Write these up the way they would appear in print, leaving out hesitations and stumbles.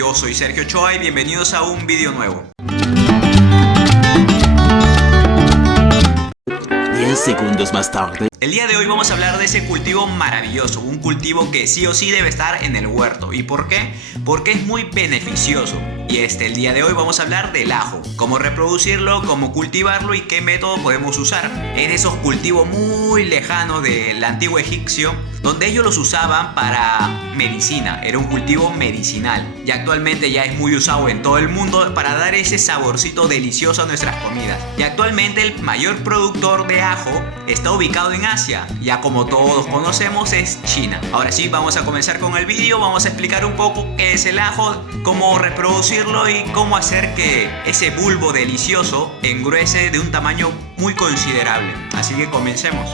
Yo soy Sergio Ochoa y bienvenidos a un video nuevo. 10 segundos más tarde. El día de hoy vamos a hablar de ese cultivo maravilloso, un cultivo que sí o sí debe estar en el huerto. ¿Y por qué? Porque es muy beneficioso. Y el día de hoy vamos a hablar del ajo, cómo reproducirlo, cómo cultivarlo y qué método podemos usar. Es de esos cultivos muy lejanos del antiguo egipcio, donde ellos los usaban para medicina, era un cultivo medicinal. Y actualmente ya es muy usado en todo el mundo para dar ese saborcito delicioso a nuestras comidas. Y actualmente el mayor productor de ajo está ubicado en Asia, ya como todos conocemos es China. Ahora sí, vamos a comenzar con el vídeo, vamos a explicar un poco qué es el ajo, cómo reproducirlo y cómo hacer que ese bulbo delicioso engruese de un tamaño muy considerable. Así que comencemos.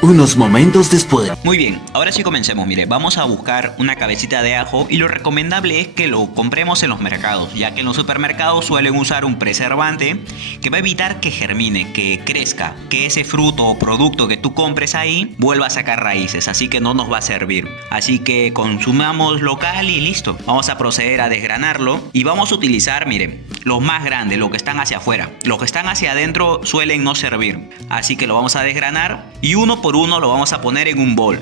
Unos momentos después. Muy bien, ahora sí comencemos. Mire, vamos a buscar una cabecita de ajo y lo recomendable es que lo compremos en los mercados, ya que en los supermercados suelen usar un preservante que va a evitar que germine, que crezca, que ese fruto o producto que tú compres ahí vuelva a sacar raíces, así que no nos va a servir. Así que consumamos local y listo. Vamos a proceder a desgranarlo y vamos a utilizar, miren, los más grandes, los que están hacia afuera. Los que están hacia adentro suelen no servir, así que lo vamos a desgranar y uno por uno lo vamos a poner en un bol.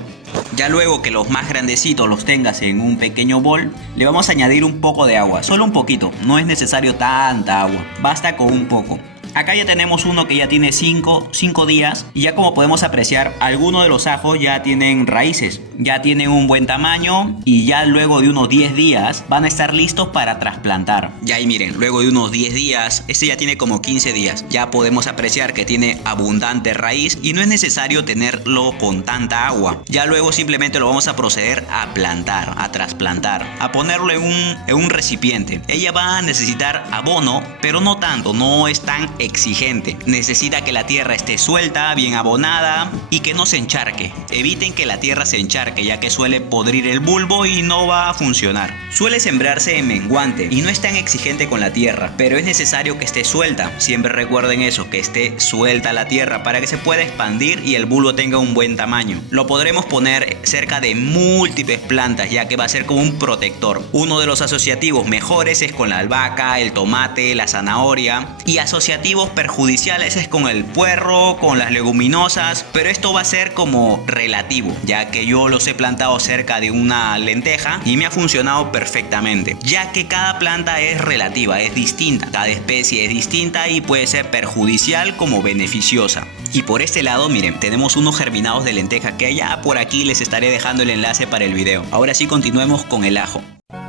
Ya luego que los más grandecitos los tengas en un pequeño bol, le vamos a añadir un poco de agua, solo un poquito, no es necesario tanta agua, basta con un poco. Acá ya tenemos uno que ya tiene 5 días y ya como podemos apreciar, algunos de los ajos ya tienen raíces, ya tienen un buen tamaño y ya luego de unos 10 días van a estar listos para trasplantar. Ya ahí miren, luego de unos 10 días, este ya tiene como 15 días, ya podemos apreciar que tiene abundante raíz y no es necesario tenerlo con tanta agua. Ya luego simplemente lo vamos a proceder a plantar, a trasplantar, a ponerlo en un recipiente. Ella va a necesitar abono, pero no tanto, no es tan exigente. Necesita que la tierra esté suelta, bien abonada y que no se encharque. Eviten que la tierra se encharque, ya que suele podrir el bulbo y no va a funcionar. Suele sembrarse en menguante y no es tan exigente con la tierra, pero es necesario que esté suelta. Siempre recuerden eso, que esté suelta la tierra para que se pueda expandir y el bulbo tenga un buen tamaño. Lo podremos poner cerca de múltiples plantas, ya que va a ser como un protector. Uno de los asociativos mejores es con la albahaca, el tomate, la zanahoria, y asociativos perjudiciales es con el puerro, con las leguminosas, pero esto va a ser como relativo, ya que yo los he plantado cerca de una lenteja y me ha funcionado perfectamente, ya que cada planta es relativa, es distinta, cada especie es distinta y puede ser perjudicial como beneficiosa. Y por este lado, miren, tenemos unos germinados de lenteja que ya por aquí les estaré dejando el enlace para el video. Ahora sí, continuemos con el ajo.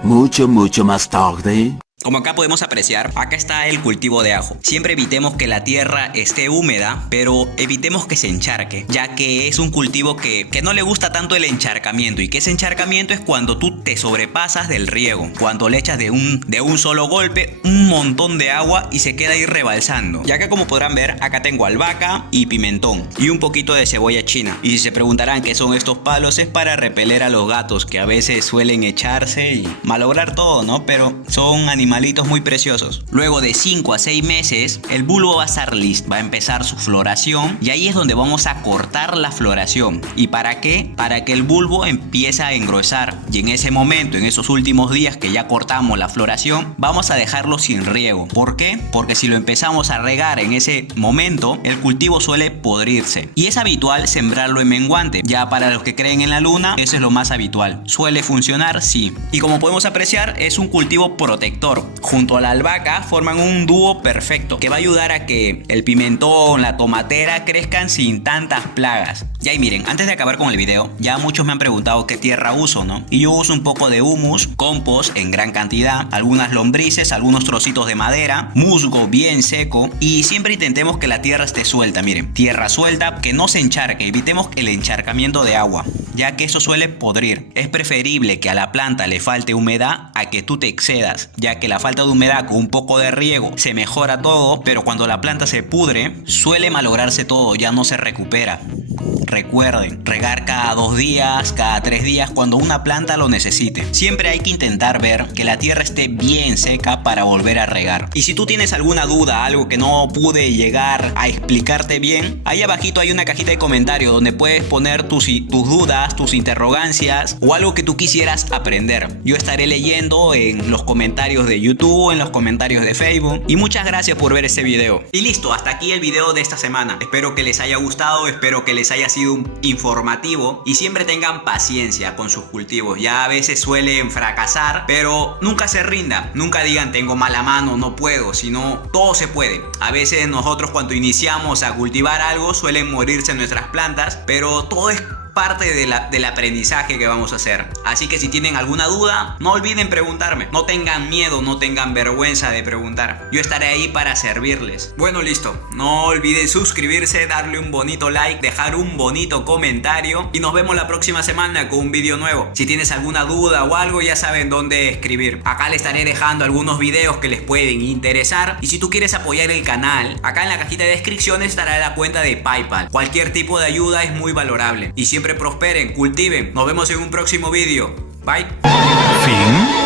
Mucho más tarde. Como acá podemos apreciar, acá está el cultivo de ajo. Siempre evitemos que la tierra esté húmeda, pero evitemos que se encharque, ya que es un cultivo que no le gusta tanto el encharcamiento. Y que ese encharcamiento es cuando tú te sobrepasas del riego, cuando le echas de un solo golpe un montón de agua y se queda ahí rebalsando. Ya que como podrán ver, acá tengo albahaca y pimentón y un poquito de cebolla china. Y si se preguntarán qué son estos palos, es para repeler a los gatos que a veces suelen echarse y malograr todo, ¿no? Pero son animalitos muy preciosos. Luego de 5 a 6 meses, el bulbo va a estar listo, va a empezar su floración y ahí es donde vamos a cortar la floración. ¿Y para qué? Para que el bulbo empiece a engrosar. Y en ese momento, en esos últimos días que ya cortamos la floración, vamos a dejarlo sin riego. ¿Por qué? Porque si lo empezamos a regar en ese momento, el cultivo suele podrirse. Y es habitual sembrarlo en menguante. Ya para los que creen en la luna, eso es lo más habitual. ¿Suele funcionar? Sí. Y como podemos apreciar, es un cultivo protector. Junto a la albahaca forman un dúo perfecto que va a ayudar a que el pimentón, la tomatera crezcan sin tantas plagas. Ya y miren, antes de acabar con el video, ya muchos me han preguntado qué tierra uso, ¿no? Y yo uso un poco de humus, compost en gran cantidad, algunas lombrices, algunos trocitos de madera, musgo bien seco y siempre intentemos que la tierra esté suelta, miren, tierra suelta, que no se encharque, evitemos el encharcamiento de agua, ya que eso suele podrir. Es preferible que a la planta le falte humedad a que tú te excedas, ya que la falta de humedad con un poco de riego se mejora todo, pero cuando la planta se pudre, suele malograrse todo, ya no se recupera. recuerden, regar cada 2 días, cada 3 días, cuando una planta lo necesite. Siempre hay que intentar ver que la tierra esté bien seca para volver a regar. Y si tú tienes alguna duda, algo que no pude llegar a explicarte bien, ahí abajito hay una cajita de comentarios donde puedes poner tus dudas, tus interrogancias o algo que tú quisieras aprender. Yo estaré leyendo en los comentarios de YouTube, en los comentarios de Facebook. Y muchas gracias por ver este video. Y listo, hasta aquí el video de esta semana. Espero que les haya gustado, espero que les haya sido informativo y siempre tengan paciencia con sus cultivos. Ya a veces suelen fracasar, pero nunca se rindan. Nunca digan tengo mala mano, no puedo, sino todo se puede. A veces nosotros cuando iniciamos a cultivar algo suelen morirse nuestras plantas, pero todo es parte del aprendizaje que vamos a hacer. Así que si tienen alguna duda, no olviden preguntarme. No tengan miedo, no tengan vergüenza de preguntar. Yo estaré ahí para servirles. Bueno, listo. No olviden suscribirse, darle un bonito like, dejar un bonito comentario y nos vemos la próxima semana con un video nuevo. Si tienes alguna duda o algo, ya saben dónde escribir. Acá le estaré dejando algunos videos que les pueden interesar. Y si tú quieres apoyar el canal, acá en la cajita de descripción estará la cuenta de PayPal. Cualquier tipo de ayuda es muy valorable. Y siempre prosperen, cultiven. Nos vemos en un próximo vídeo. Bye. Fin.